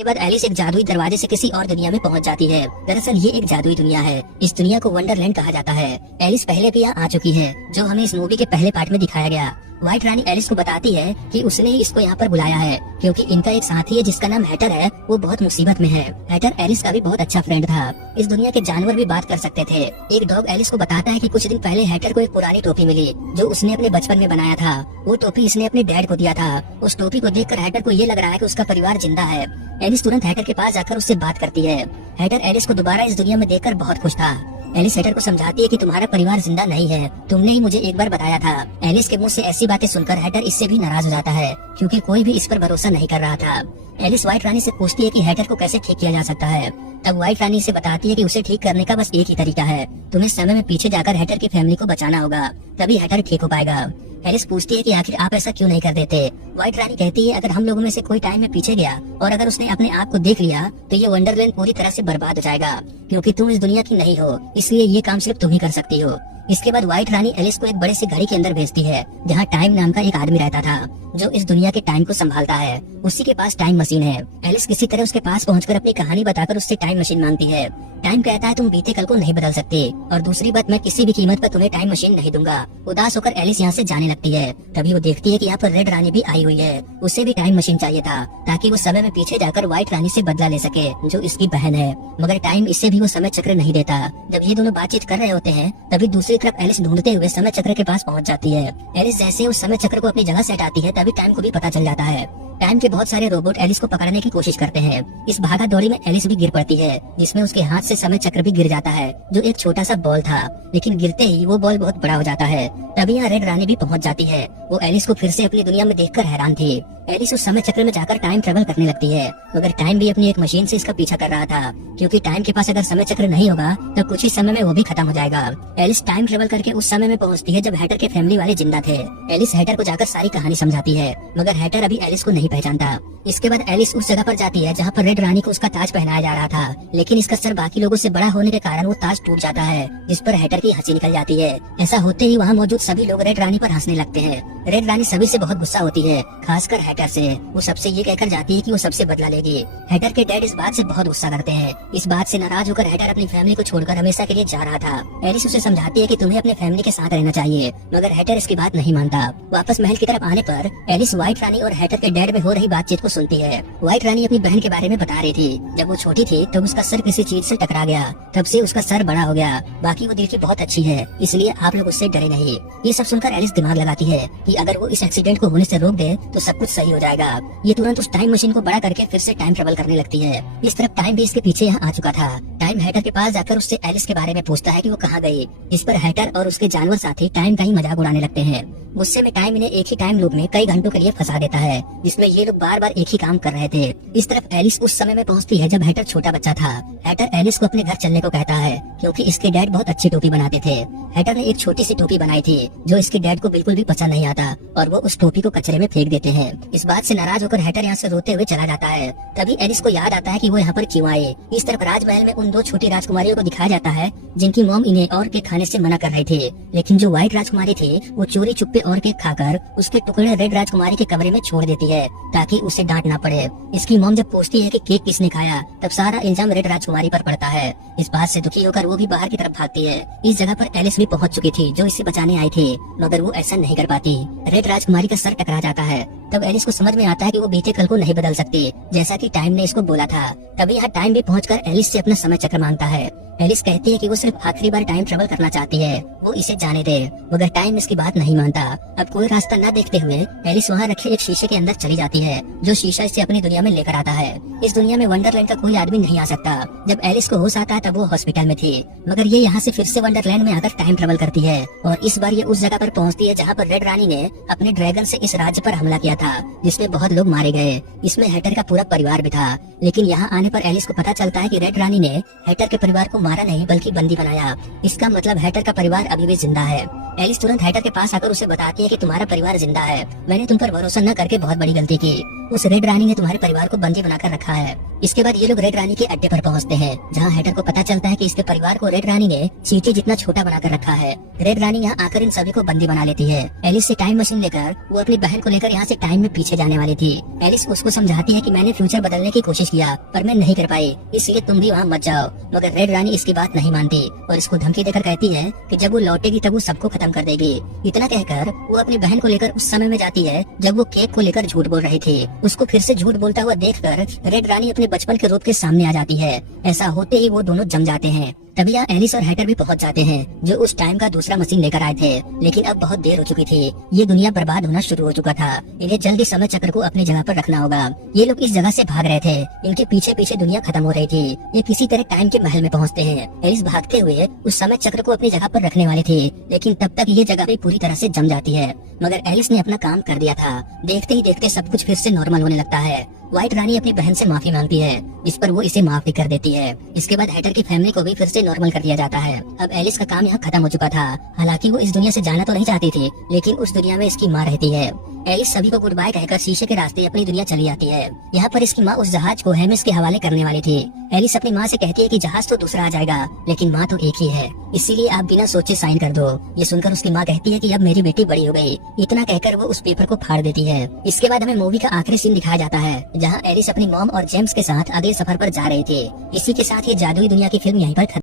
के बाद एलिस एक जादुई दरवाजे से किसी और दुनिया में पहुंच जाती है। दरअसल ये एक जादुई दुनिया है। इस दुनिया को वंडरलैंड कहा जाता है। एलिस पहले भी यहाँ आ चुकी है, जो हमें इस मूवी के पहले पार्ट में दिखाया गया। व्हाइट रानी एलिस को बताती है कि उसने ही इसको यहाँ पर बुलाया है क्योंकि इनका एक साथी है जिसका नाम हैटर है, वो बहुत मुसीबत में है। हैटर एलिस का भी बहुत अच्छा फ्रेंड था। इस दुनिया के जानवर भी बात कर सकते थे। एक डॉग एलिस को बताता है कि कुछ दिन पहले हैटर को एक पुरानी टोपी मिली जो उसने अपने बचपन में बनाया था। वो टोपी इसने अपने डैड को दिया था। उस टोपी को देखकर हैटर को ये लग रहा है कि उसका परिवार जिंदा है। एलिस तुरंत हैटर के पास जाकर उससे बात करती है। हैटर एलिस को दोबारा इस दुनिया में देखकर बहुत खुश था। एलिस हैटर को समझाती है कि तुम्हारा परिवार जिंदा नहीं है, तुमने ही मुझे एक बार बताया था। एलिस के मुंह से ऐसी बातें सुनकर हैटर इससे भी नाराज हो जाता है क्योंकि कोई भी इस पर भरोसा नहीं कर रहा था। एलिस व्हाइट रानी से पूछती है कि हैटर को कैसे ठीक किया जा सकता है। तब व्हाइट रानी से बताती है कि उसे ठीक करने का बस एक ही तरीका है, तुम्हें समय में पीछे जाकर हैटर की फैमिली को बचाना होगा, तभी हैटर ठीक हो पाएगा। एलिस पूछती है कि आखिर आप ऐसा क्यों नहीं कर देते। व्हाइट रानी कहती है अगर हम लोगों में से कोई टाइम में पीछे गया और अगर उसने अपने आप को देख लिया तो ये वंडरलैंड पूरी तरह से बर्बाद हो जाएगा क्योंकि तुम इस दुनिया की नहीं हो, इसलिए ये काम सिर्फ तुम ही कर सकती हो। इसके बाद व्हाइट रानी एलिस को एक बड़े से घड़ी के अंदर भेजती है जहाँ टाइम नाम का एक आदमी रहता था जो इस दुनिया के टाइम को संभालता है। उसी के पास टाइम मशीन है। एलिस किसी तरह उसके पास पहुंचकर अपनी कहानी बताकर उससे टाइम मशीन मांगती है। टाइम कहता है तुम बीते कल को नहीं बदल सकते और दूसरी बात मैं किसी भी कीमत पर तुम्हें टाइम मशीन नहीं दूंगा। उदास होकर एलिस यहाँ से जाने लगती है। तभी वो देखती है कि यहाँ पर रेड रानी भी आई हुई है। उसे भी टाइम मशीन चाहिए था ताकि वो समय में पीछे जाकर व्हाइट रानी से बदला ले सके जो इसकी बहन है, मगर टाइम इसे भी वो समय चक्र नहीं देता। जब ये दोनों बातचीत कर रहे होते हैं तभी दूसरी तरफ एलिस ढूंढते हुए समय चक्र के पास पहुंच जाती है। एलिस जैसे उस समय चक्र को अपनी जगह से हटाती है तभी टाइम को भी पता चल जाता है। टाइम के बहुत सारे रोबोट एलिस को पकड़ने की कोशिश करते हैं। इस भागा दौड़ी में एलिस भी गिर पड़ती है जिसमें उसके हाथ से समय चक्र भी गिर जाता है जो एक छोटा सा बॉल था, लेकिन गिरते ही वो बॉल बहुत बड़ा हो जाता है। तभी यहाँ रेड रानी भी पहुंच जाती है। वो एलिस को फिर से अपनी दुनिया में देखकर हैरान थी। एलिस उस समय चक्र में जाकर टाइम ट्रेवल करने लगती है, मगर टाइम भी अपनी एक मशीन से इसका पीछा कर रहा था क्योंकि टाइम के पास अगर समय चक्र नहीं होगा तो कुछ ही समय में वो भी खत्म हो जाएगा। एलिस टाइम ट्रेवल करके उस समय में पहुंचती है जब हैटर के फैमिली वाले जिंदा थे। एलिस हैटर को जाकर सारी कहानी समझाती है, मगर हैटर अभी एलिस को नहीं पहचानता। इसके बाद एलिस उस जगह पर जाती है जहाँ पर रेड रानी को उसका ताज पहनाया जा रहा था, लेकिन इसका सर बाकी लोगों से बड़ा होने के कारण वो ताज टूट जाता है जिस पर हैटर की हंसी निकल जाती है। ऐसा होते ही वहाँ मौजूद सभी लोग रेड रानी पर हंसने लगते हैं। रेड रानी सभी से बहुत गुस्सा होती है, खासकर हैटर से। वो सबसे ये कहकर जाती है कि वो सबसे बदला लेगी। हैटर के डैड इस बात से बहुत गुस्सा करते हैं। इस बात से नाराज होकर हैटर अपनी फैमिली को छोड़कर हमेशा के लिए जा रहा था। एलिस उसे समझाती है कि तुम्हें अपने फैमिली के साथ रहना चाहिए, मगर हैटर इसकी बात नहीं मानता। वापस महल की तरफ आने पर एलिस व्हाइट रानी और हैटर के डैड में हो रही बातचीत को सुनती है। व्हाइट रानी अपनी बहन के बारे में बता रही थी। जब वो छोटी थी तब उसका सर किसी चीज से टकरा गया, तब से उसका सर बड़ा हो गया। बाकी वो दिल की बहुत अच्छी है, इसलिए आप लोग उससे डरे नहीं। ये सब सुनकर एलिस दिमाग लगाती है कि अगर वो इस एक्सीडेंट को होने से रोक दे तो सब कुछ सही हो जाएगा। ये तुरंत उस टाइम मशीन को बड़ा करके फिर से टाइम ट्रेवल करने लगती है। इस तरफ टाइम भी इसके पीछे यहाँ आ चुका था। टाइम हैटर के पास जाकर उससे एलिस के बारे में पूछता है कि वो कहाँ गई। इस पर हैटर और उसके जानवर साथी टाइम का ही मजाक उड़ाने लगते हैं। गुस्से में टाइम इन्हें एक ही टाइम लूप में कई घंटों के लिए फंसा देता है जिसमें ये लोग बार बार एक ही काम कर रहे थे। इस तरफ एलिस उस समय में पहुंचती है जब हैटर छोटा बच्चा था। हैटर एलिस को अपने घर चलने को कहता है क्योंकि इसके डैड बहुत अच्छी टोपी बनाते थे। हैटर ने एक छोटी सी टोपी बनाई थी जो इसके डैड को बिल्कुल भी पसंद नहीं आता और वो उस टोपी को कचरे में फेंक देते हैं। इस बात से नाराज होकर हैटर यहाँ से रोते हुए चला जाता है। तभी एलिस को याद आता है कि वो यहाँ पर क्यों आए। इस तरफ राजमहल में उन दो छोटी राजकुमारियों को दिखाया जाता है जिनकी मॉम इन्हें और केक खाने से मना कर रही थी, लेकिन जो व्हाइट राजकुमारी थी वो चोरी चुप्पे और केक खाकर उसके टुकड़े रेड राजकुमारी के कमरे में छोड़ देती है ताकि उसे डांट ना पड़े। इसकी मॉम जब पूछती है कि केक किसने खाया तब सारा इल्जाम रेड राजकुमारी पर पड़ता है। इस बात से दुखी होकर वो भी बाहर की तरफ भागती है। इस जगह पर एलिस भी पहुंच चुकी थी जो इसे बचाने आई थी, मगर वो ऐसा नहीं कर पाती। रेड राजकुमारी का सर टकरा जाता है। तब एलिस को समझ में आता है कि वो बीते कल को नहीं बदल सकती जैसा कि टाइम ने इसको बोला था। तभी यहाँ टाइम भी पहुंचकर एलिस से अपना समय चक्र मांगता है। एलिस कहती है कि वो सिर्फ आखिरी बार टाइम ट्रेवल करना चाहती है, वो इसे जाने दे, मगर टाइम इसकी बात नहीं मानता। अब कोई रास्ता न देखते हुए एलिस वहाँ रखे एक शीशे के अंदर चली जाती है जो शीशा इसे अपनी दुनिया में लेकर आता है। इस दुनिया में वंडरलैंड का कोई आदमी नहीं आ सकता। जब एलिस को होश आता है तब वो हॉस्पिटल में थी, मगर ये यहाँ से फिर से वंडरलैंड में आकर टाइम ट्रेवल करती है और इस बार ये उस जगह पर पहुँचती है जहाँ पर रेड रानी ने अपने ड्रैगन से इस राज्य पर हमला किया था जिसमें बहुत लोग मारे गए। इसमें हैटर का पूरा परिवार भी था, लेकिन यहाँ आने पर एलिस को पता चलता है कि रेड रानी ने हैटर के परिवार को मारा नहीं बल्कि बंदी बनाया। इसका मतलब हैटर का परिवार अभी भी जिंदा है। एलिस तुरंत हैटर के पास आकर उसे बताती है कि तुम्हारा परिवार जिंदा है, मैंने तुम पर भरोसा न करके बहुत बड़ी गलती की। उस रेड रानी ने तुम्हारे परिवार को बंदी बनाकर रखा है। इसके बाद ये लोग रेड रानी के अड्डे पर पहुंचते हैं, जहां हैटर को पता चलता है कि इसके परिवार को रेड रानी ने चींटी जितना छोटा बनाकर रखा है। रेड रानी यहाँ आकर इन सभी को बंदी बना लेती है। एलिस से टाइम मशीन लेकर वो अपनी बहन को लेकर यहाँ से टाइम में पीछे जाने वाली थी। एलिस उसको समझाती है कि मैंने फ्यूचर बदलने की कोशिश किया पर मैं नहीं कर पाई, इसलिए तुम भी वहाँ मत जाओ। मगर रेड रानी इसकी बात नहीं मानती और इसको धमकी देकर कहती है कि जब वो लौटेगी तब वो सबको खत्म कर देगी। इतना कहकर वो अपनी बहन को लेकर उस समय में जाती है जब वो केक को लेकर झूठ बोल रही थी। उसको फिर से झूठ बोलता हुआ देखकर रेड रानी अपने बचपन के रूप के सामने आ जाती है। ऐसा होते ही वो दोनों जम जाते हैं। तभी यहाँ एलिस और हैटर भी पहुंच जाते हैं, जो उस टाइम का दूसरा मशीन लेकर आए थे, लेकिन अब बहुत देर हो चुकी थी। ये दुनिया बर्बाद होना शुरू हो चुका था। इन्हें जल्दी समय चक्र को अपनी जगह पर रखना होगा। ये लोग इस जगह से भाग रहे थे, इनके पीछे पीछे दुनिया खत्म हो रही थी। ये किसी तरह टाइम के महल में पहुँचते हैं। एलिस भागते हुए उस समय चक्र को अपनी जगह पर रखने वाली थी, लेकिन तब तक ये जगह भी पूरी तरह से जम जाती है। मगर एलिस ने अपना काम कर दिया था। देखते ही देखते सब कुछ फिर से नॉर्मल होने लगता है। व्हाइट रानी अपनी बहन से माफी मांगती है, जिस पर वो इसे माफ भी कर देती है। इसके बाद हैटर की फैमिली को भी फिर से नॉर्मल कर दिया जाता है। अब एलिस का काम यहाँ खत्म हो चुका था। हालांकि वो इस दुनिया से जाना तो नहीं चाहती थी, लेकिन उस दुनिया में इसकी माँ रहती है। एलिस सभी को गुड बाय कहकर शीशे के रास्ते अपनी दुनिया चली जाती है। यहाँ पर इसकी माँ उस जहाज को हेमिस के हवाले करने वाली थी। एलिस अपनी माँ से कहती है कि जहाज तो दूसरा आ जाएगा, लेकिन माँ तो एक ही है, इसीलिए आप बिना सोचे साइन कर दो। ये सुनकर उसकी माँ कहती है कि अब मेरी बेटी बड़ी हो गई। इतना कहकर वो उस पेपर को फाड़ देती है। इसके बाद हमें मूवी का आखिरी सीन दिखाया जाता है, जहाँ एलिस अपनी मॉम और जेम्स के साथ अगले सफर पर जा रही थी। इसी के साथ ये जादुई दुनिया की फिल्म यहीं पर खत्म।